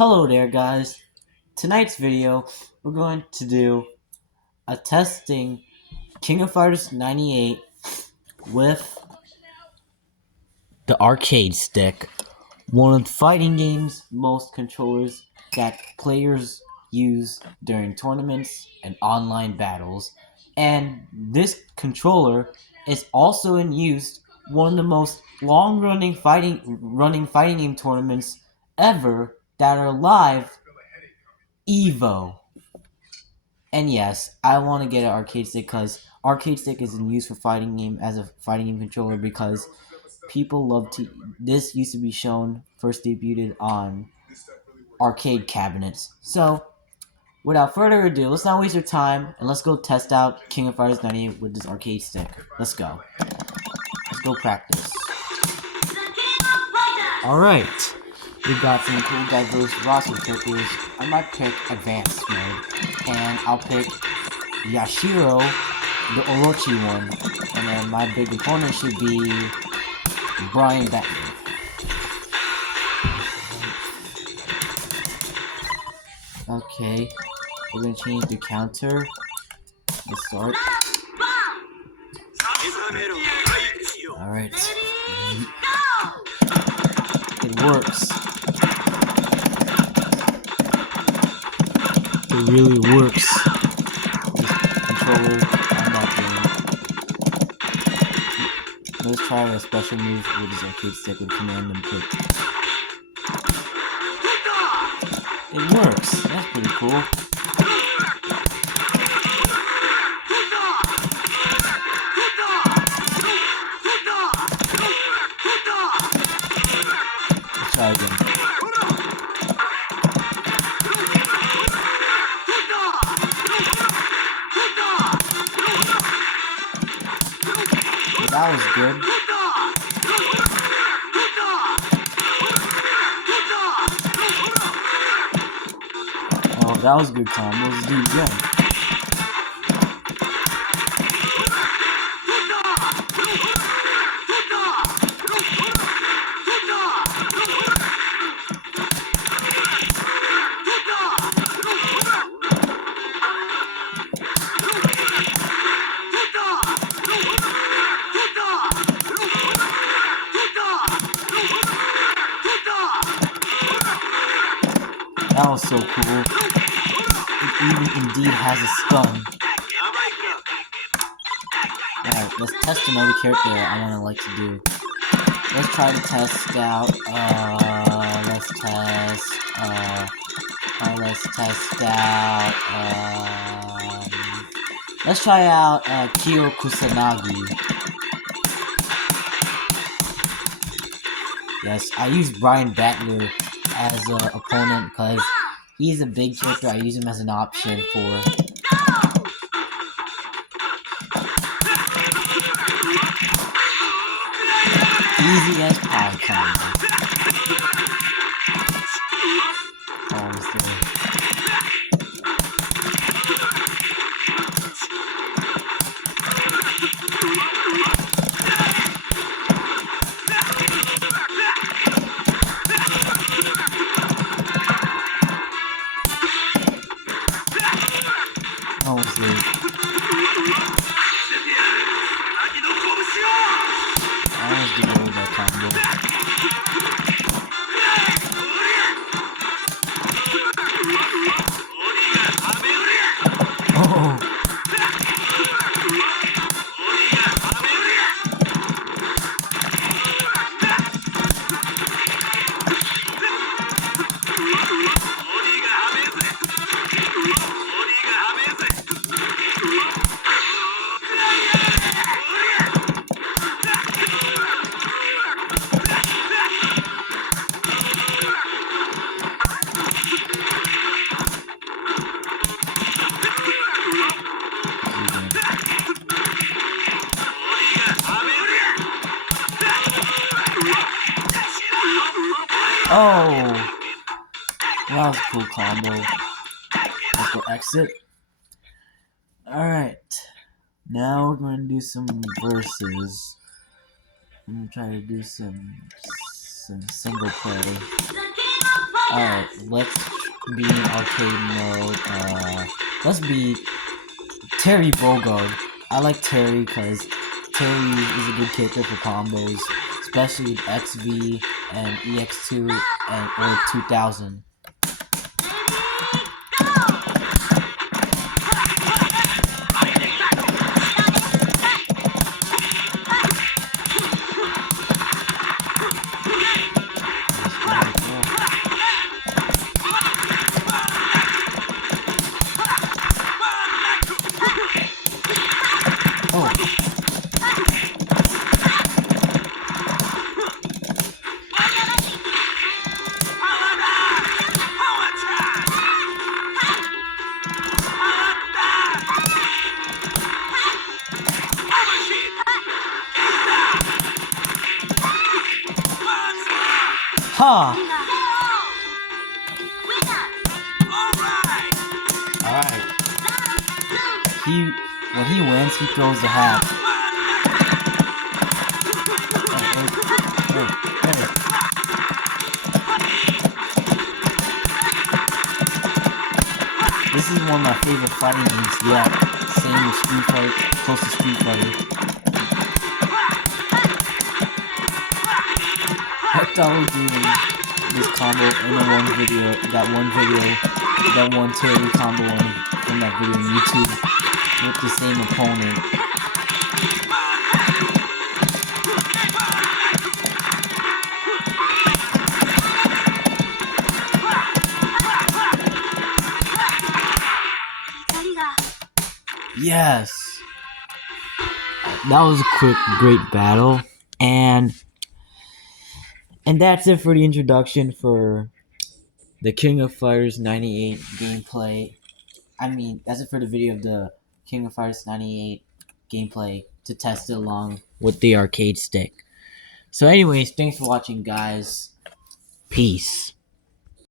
Hello there guys. Tonight's video we're going to do a testing King of Fighters 98 with the arcade stick, one of the fighting game's most controllers that players use during tournaments and online battles. And this controller is also in use one of the most long-running fighting game tournaments ever that are live, Evo. And yes, I want to get an arcade stick because arcade stick is in use for fighting game as a fighting game controller because people love to. This used to be shown first debuted on arcade cabinets. So, without further ado, let's not waste your time and let's go test out King of Fighters 98 with this arcade stick. Let's go. Let's go practice. Alright. We've got some cool diverse roster characters. I might pick advanced mode. And I'll pick Yashiro, the Orochi one. And then my big opponent should be Brian Batman. Okay. We're gonna change the counter. Let's start. Alright. It works. It really works. This controller on that game. Let's try a special move with this arcade stick with command and click. It works. That's pretty cool. Let's try again. That was good. Oh, that was a good combo. Let's do it again. That was so cool. It even indeed has a stun. Alright, let's test another character I wanna like to do. Let's try to test out let's try out Kyo Kusanagi. Yes, I use Brian Batler as an opponent because he's a big character. I use him as an option for easy as pie combo. Oh, that was a cool combo. Let's go exit. Alright, now we're going to do some verses. I'm going to try to do some single play. Alright, let's be in arcade mode. Let's be Terry Bogard. I like Terry because Terry is a good character for combos, especially with XV and EX2 and or 2000. Ha! Alright. When he wins, he throws the hat. This is one of my favorite fighting games yet. Same with Street Fighter, close to Street Fighter. I thought we were doing this combo in the that one Terry combo from that video on YouTube with the same opponent. Yes! That was a quick, great battle, and that's it for the introduction for the King of Fighters 98 gameplay. That's it for the video of the King of Fighters 98 gameplay to test it along with the arcade stick. So anyways, thanks for watching, guys. Peace.